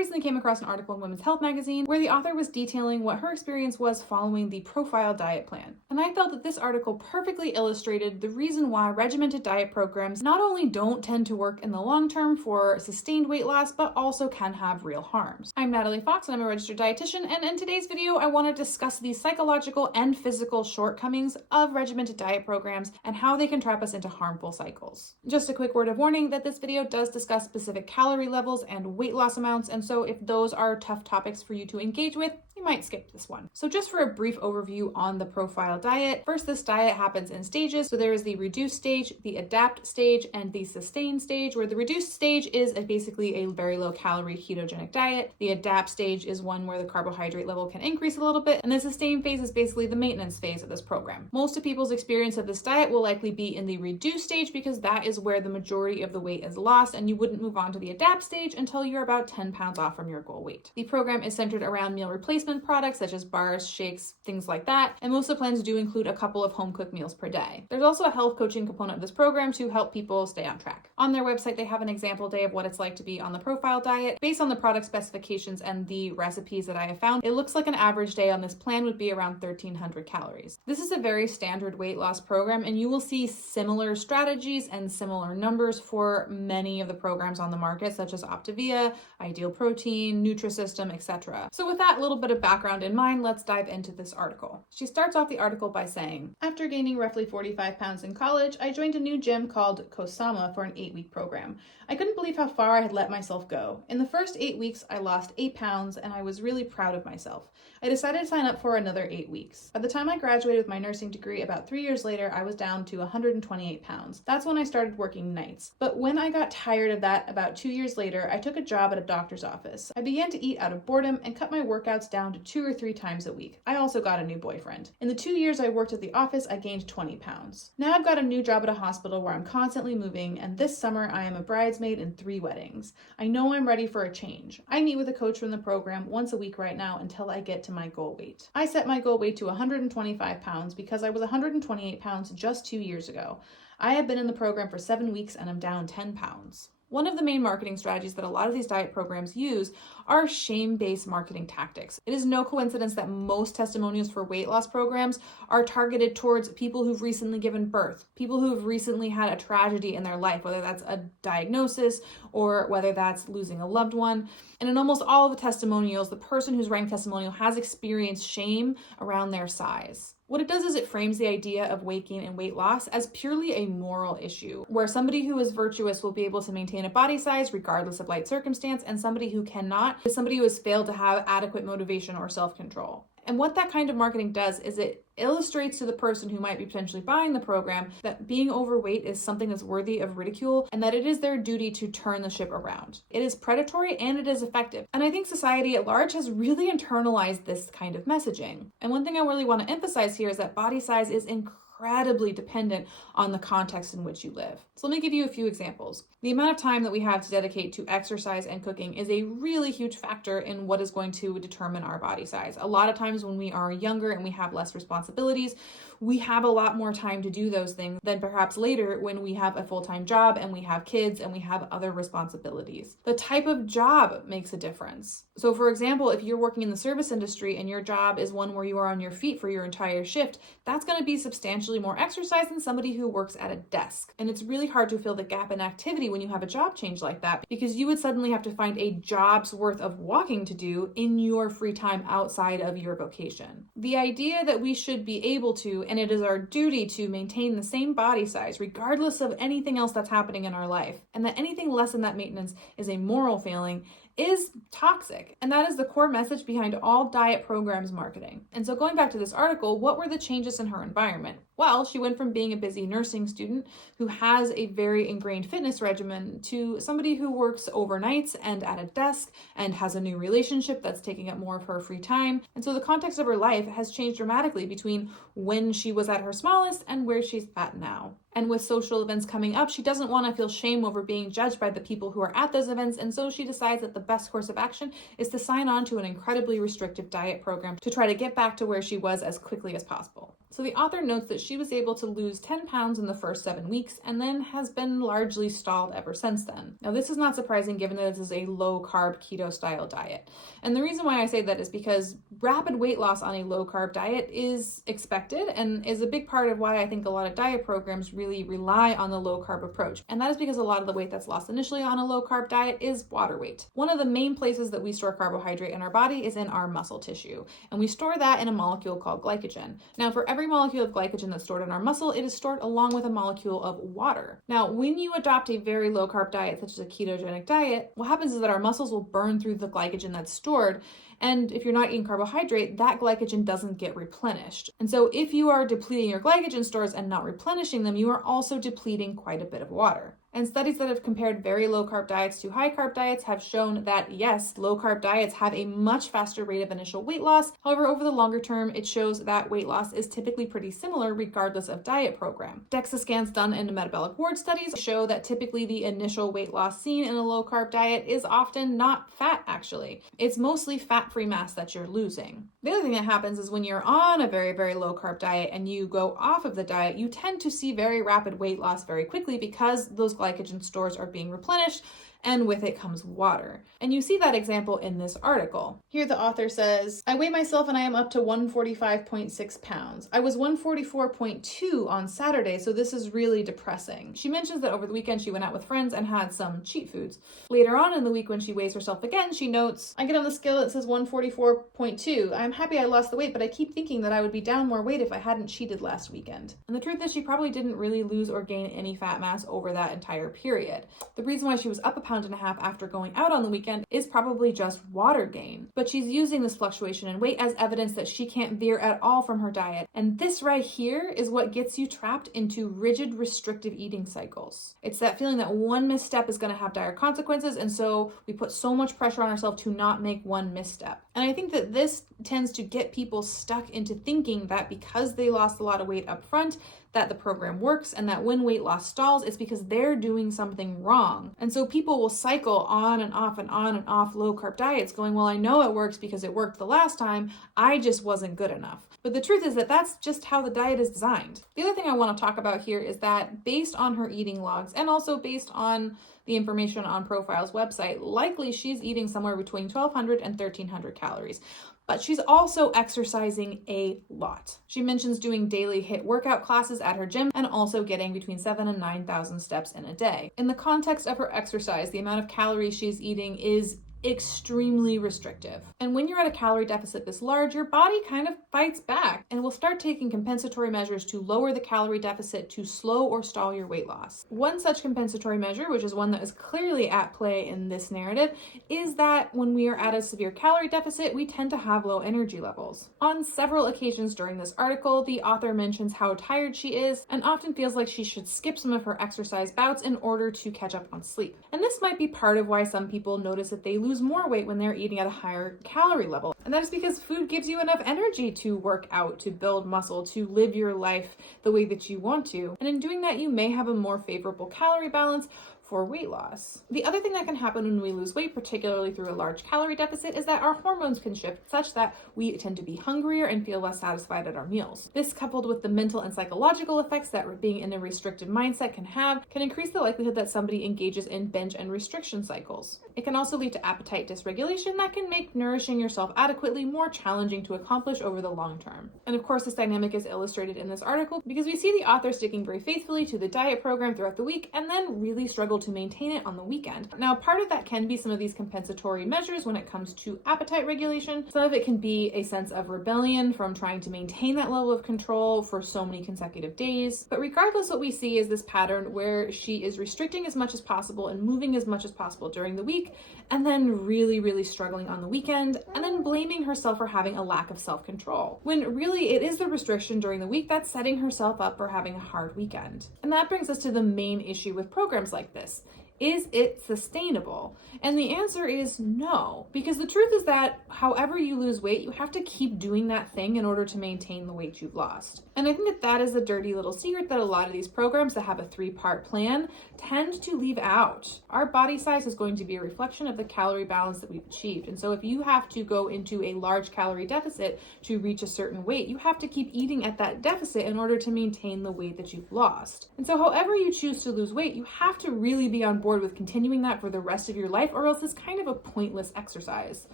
recently came across an article in Women's Health magazine where the author was detailing what her experience was following the profile diet plan. And I felt that this article perfectly illustrated the reason why regimented diet programs not only don't tend to work in the long term for sustained weight loss, but also can have real harms. I'm Natalie Fox and I'm a registered dietitian, and in today's video I want to discuss the psychological and physical shortcomings of regimented diet programs and how they can trap us into harmful cycles. Just a quick word of warning that this video does discuss specific calorie levels and weight loss amounts, and so if those are tough topics for you to engage with, you might skip this one. So just for a brief overview on the profile diet, first, this diet happens in stages. So there is the reduced stage, the adapt stage, and the sustain stage, where the reduced stage is basically a very low calorie ketogenic diet. The adapt stage is one where the carbohydrate level can increase a little bit, and the sustain phase is basically the maintenance phase of this program. Most of people's experience of this diet will likely be in the reduced stage because that is where the majority of the weight is lost, and you wouldn't move on to the adapt stage until you're about 10 pounds off from your goal weight. The program is centered around meal replacement products such as bars, shakes, things like that, and most of the plans do include a couple of home-cooked meals per day. There's also a health coaching component of this program to help people stay on track. On their website, they have an example day of what it's like to be on the profile diet. Based on the product specifications and the recipes that I have found, it looks like an average day on this plan would be around 1,300 calories. This is a very standard weight loss program, and you will see similar strategies and similar numbers for many of the programs on the market, such as Optavia, Ideal Protein, Nutrisystem, etc. So with that little bit of background in mind, let's dive into this article. She starts off the article by saying, after gaining roughly 45 pounds in college, I joined a new gym called Kosama for an 8-week program. I couldn't believe how far I had let myself go. In the first 8 weeks, I lost 8 pounds and I was really proud of myself. I decided to sign up for another 8 weeks. By the time I graduated with my nursing degree, about 3 years later, I was down to 128 pounds. That's when I started working nights. But when I got tired of that about 2 years later, I took a job at a doctor's office. I began to eat out of boredom and cut my workouts down to 2 or 3 times a week. I also got a new boyfriend. In the 2 years I worked at the office, I gained 20 pounds. Now I've got a new job at a hospital where I'm constantly moving, and this summer I am a bridesmaid in 3 weddings. I know I'm ready for a change. I meet with a coach from the program once a week right now until I get to my goal weight. I set my goal weight to 125 pounds because I was 128 pounds just 2 years ago. I have been in the program for 7 weeks and I'm down 10 pounds. One of the main marketing strategies that a lot of these diet programs use are shame-based marketing tactics. It is no coincidence that most testimonials for weight loss programs are targeted towards people who've recently given birth, people who've recently had a tragedy in their life, whether that's a diagnosis or whether that's losing a loved one. And in almost all of the testimonials, the person who's writing testimonial has experienced shame around their size. What it does is it frames the idea of weight gain and weight loss as purely a moral issue, where somebody who is virtuous will be able to maintain a body size regardless of life circumstance, and somebody who cannot is somebody who has failed to have adequate motivation or self-control. And what that kind of marketing does is it illustrates to the person who might be potentially buying the program that being overweight is something that's worthy of ridicule and that it is their duty to turn the ship around. It is predatory and it is effective. And I think society at large has really internalized this kind of messaging. And one thing I really want to emphasize here is that body size is incredibly dependent on the context in which you live. So let me give you a few examples. The amount of time that we have to dedicate to exercise and cooking is a really huge factor in what is going to determine our body size. A lot of times when we are younger and we have less responsibilities, we have a lot more time to do those things than perhaps later when we have a full-time job and we have kids and we have other responsibilities. The type of job makes a difference. So for example, if you're working in the service industry and your job is one where you are on your feet for your entire shift, that's going to be substantially more exercise than somebody who works at a desk. And it's really hard to fill the gap in activity when you have a job change like that, because you would suddenly have to find a job's worth of walking to do in your free time outside of your vocation. The idea that we should be able to, and it is our duty to maintain the same body size regardless of anything else that's happening in our life, and that anything less than that maintenance is a moral failing, is toxic. And that is the core message behind all diet programs marketing. And so going back to this article, what were the changes in her environment? Well, she went from being a busy nursing student who has a very ingrained fitness regimen to somebody who works overnights and at a desk and has a new relationship that's taking up more of her free time. And so the context of her life has changed dramatically between when she was at her smallest and where she's at now. And with social events coming up, she doesn't want to feel shame over being judged by the people who are at those events, and so she decides that the best course of action is to sign on to an incredibly restrictive diet program to try to get back to where she was as quickly as possible. So the author notes that she was able to lose 10 pounds in the first 7 weeks and then has been largely stalled ever since then. Now, this is not surprising given that this is a low-carb keto style diet. And the reason why I say that is because rapid weight loss on a low-carb diet is expected and is a big part of why I think a lot of diet programs really rely on the low-carb approach. And that is because a lot of the weight that's lost initially on a low-carb diet is water weight. One of the main places that we store carbohydrate in our body is in our muscle tissue, and we store that in a molecule called glycogen. Now, for every molecule of glycogen that's stored in our muscle, it is stored along with a molecule of water. Now, when you adopt a very low-carb diet, such as a ketogenic diet, what happens is that our muscles will burn through the glycogen that's stored, and if you're not eating carbohydrate, that glycogen doesn't get replenished. And so if you are depleting your glycogen stores and not replenishing them, you are also depleting quite a bit of water. And studies that have compared very low-carb diets to high-carb diets have shown that, yes, low-carb diets have a much faster rate of initial weight loss. However, over the longer term, it shows that weight loss is typically pretty similar regardless of diet program. DEXA scans done in metabolic ward studies show that typically the initial weight loss seen in a low-carb diet is often not fat, actually. It's mostly fat-free mass that you're losing. The other thing that happens is when you're on a very, very low-carb diet and you go off of the diet, you tend to see very rapid weight loss very quickly because those glycogen stores are being replenished, and with it comes water. And you see that example in this article. Here the author says, I weigh myself and I am up to 145.6 pounds. I was 144.2 on Saturday, so this is really depressing. She mentions that over the weekend she went out with friends and had some cheat foods. Later on in the week when she weighs herself again, she notes, I get on the scale that says 144.2. I'm happy I lost the weight, but I keep thinking that I would be down more weight if I hadn't cheated last weekend. And the truth is she probably didn't really lose or gain any fat mass over that entire period. The reason why she was up a pound and a half after going out on the weekend is probably just water gain. But she's using this fluctuation in weight as evidence that she can't veer at all from her diet. And this right here is what gets you trapped into rigid, restrictive eating cycles. It's that feeling that one misstep is going to have dire consequences, and so we put so much pressure on ourselves to not make one misstep. And I think that this tends to get people stuck into thinking that because they lost a lot of weight up front, that the program works, and that when weight loss stalls, it's because they're doing something wrong. And so people will cycle on and off and on and off low-carb diets going, well, I know it works because it worked the last time, I just wasn't good enough. But the truth is that that's just how the diet is designed. The other thing I want to talk about here is that based on her eating logs, and also based on the information on Profile's website, likely she's eating somewhere between 1,200 and 1,300 calories. But she's also exercising a lot. She mentions doing daily HIIT workout classes at her gym and also getting between 7,000 and 9,000 steps in a day. In the context of her exercise, the amount of calories she's eating is extremely restrictive. And when you're at a calorie deficit this large, your body kind of fights back and will start taking compensatory measures to lower the calorie deficit to slow or stall your weight loss. One such compensatory measure, which is one that is clearly at play in this narrative, is that when we are at a severe calorie deficit, we tend to have low energy levels. On several occasions during this article, the author mentions how tired she is and often feels like she should skip some of her exercise bouts in order to catch up on sleep. And this might be part of why some people notice that they lose more weight when they're eating at a higher calorie level. And that is because food gives you enough energy to work out, to build muscle, to live your life the way that you want to. And in doing that, you may have a more favorable calorie balance for weight loss. The other thing that can happen when we lose weight, particularly through a large calorie deficit, is that our hormones can shift such that we tend to be hungrier and feel less satisfied at our meals. This, coupled with the mental and psychological effects that being in a restrictive mindset can have, can increase the likelihood that somebody engages in binge and restriction cycles. It can also lead to appetite dysregulation that can make nourishing yourself adequately more challenging to accomplish over the long term. And of course, this dynamic is illustrated in this article because we see the author sticking very faithfully to the diet program throughout the week and then really struggle to maintain it on the weekend. Now, part of that can be some of these compensatory measures when it comes to appetite regulation. Some of it can be a sense of rebellion from trying to maintain that level of control for so many consecutive days. But regardless, what we see is this pattern where she is restricting as much as possible and moving as much as possible during the week, and then really struggling on the weekend, and then blaming herself for having a lack of self-control. When really it is the restriction during the week that's setting herself up for having a hard weekend. And that brings us to the main issue with programs like this. Is it sustainable? And the answer is no, because the truth is that however you lose weight, you have to keep doing that thing in order to maintain the weight you've lost. And I think that that is the dirty little secret that a lot of these programs that have a 3-part plan tend to leave out. Our body size is going to be a reflection of the calorie balance that we've achieved. And so if you have to go into a large calorie deficit to reach a certain weight, you have to keep eating at that deficit in order to maintain the weight that you've lost. And so however you choose to lose weight, you have to really be on board with continuing that for the rest of your life, or else it's kind of a pointless exercise.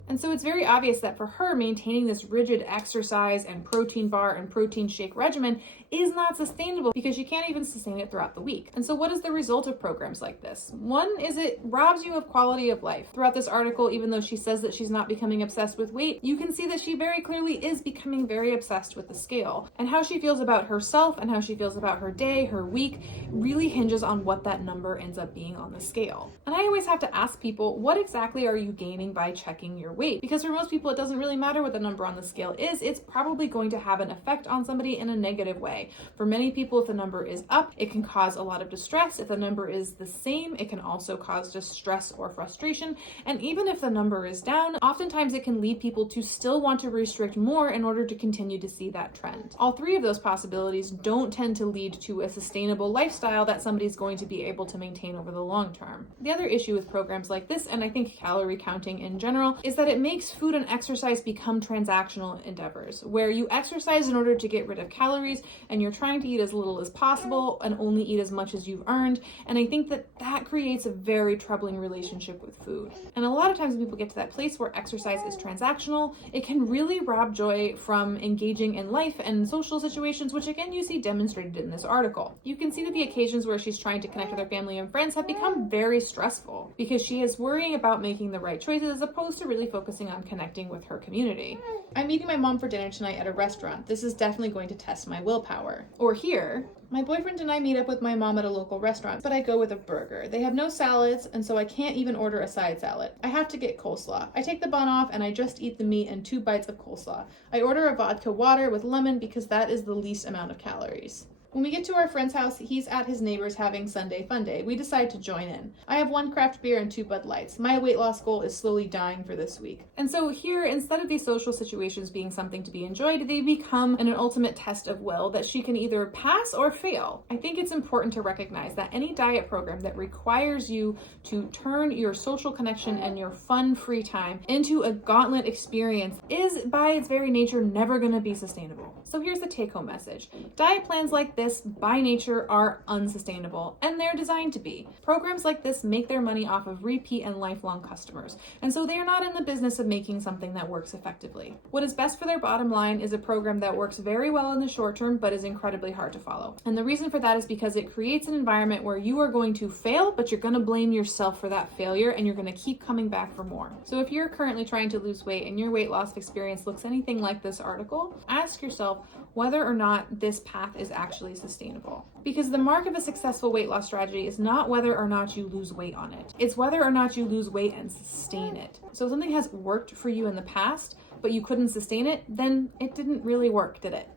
And so it's very obvious that for her, maintaining this rigid exercise and protein bar and protein shake regimen is not sustainable because she can't even sustain it throughout the week. And so what is the result of programs like this? One is it robs you of quality of life. Throughout this article, even though she says that she's not becoming obsessed with weight, you can see that she very clearly is becoming very obsessed with the scale. And how she feels about herself and how she feels about her day, her week, really hinges on what that number ends up being on the scale. And I always have to ask people, what exactly are you gaining by checking your weight? Because for most people, it doesn't really matter what the number on the scale is. It's probably going to have an effect on somebody in a negative way. For many people, if the number is up, it can cause a lot of distress. If the number is the same, it can also cause distress or frustration. And even if the number is down, oftentimes it can lead people to still want to restrict more in order to continue to see that trend. All 3 of those possibilities don't tend to lead to a sustainable lifestyle that somebody's going to be able to maintain over the long term. The other issue with programs like this, and I think calorie counting in general, is that it makes food and exercise become transactional endeavors, where you exercise in order to get rid of calories and you're trying to eat as little as possible and only eat as much as you've earned. And I think that that creates a very troubling relationship with food. And a lot of times when people get to that place where exercise is transactional, it can really rob joy from engaging in life and social situations, which again you see demonstrated in this article. You can see that the occasions where she's trying to connect with her family and friends have become very stressful because she is worrying about making the right choices as opposed to really focusing on connecting with her community. I'm meeting my mom for dinner tonight at a restaurant. This is definitely going to test my willpower. Or here, my boyfriend and I meet up with my mom at a local restaurant, but I go with a burger. They have no salads, and so I can't even order a side salad. I have to get coleslaw. I take the bun off and I just eat the meat and 2 bites of coleslaw. I order a vodka water with lemon because that is the least amount of calories. When we get to our friend's house, he's at his neighbor's having Sunday fun day. We decide to join in. I have 1 craft beer and 2 Bud Lights. My weight loss goal is slowly dying for this week. And so here, instead of these social situations being something to be enjoyed, they become an ultimate test of will that she can either pass or fail. I think it's important to recognize that any diet program that requires you to turn your social connection and your fun free time into a gauntlet experience is, by its very nature, never going to be sustainable. So here's the take-home message. Diet plans like this, by nature, are unsustainable, and they're designed to be. Programs like this make their money off of repeat and lifelong customers, and so they are not in the business of making something that works effectively. What is best for their bottom line is a program that works very well in the short term, but is incredibly hard to follow. And the reason for that is because it creates an environment where you are going to fail, but you're going to blame yourself for that failure, and you're going to keep coming back for more. So if you're currently trying to lose weight and your weight loss experience looks anything like this article, ask yourself whether or not this path is actually sustainable. Because the mark of a successful weight loss strategy is not whether or not you lose weight on it. It's whether or not you lose weight and sustain it. So if something has worked for you in the past, but you couldn't sustain it, then it didn't really work, did it?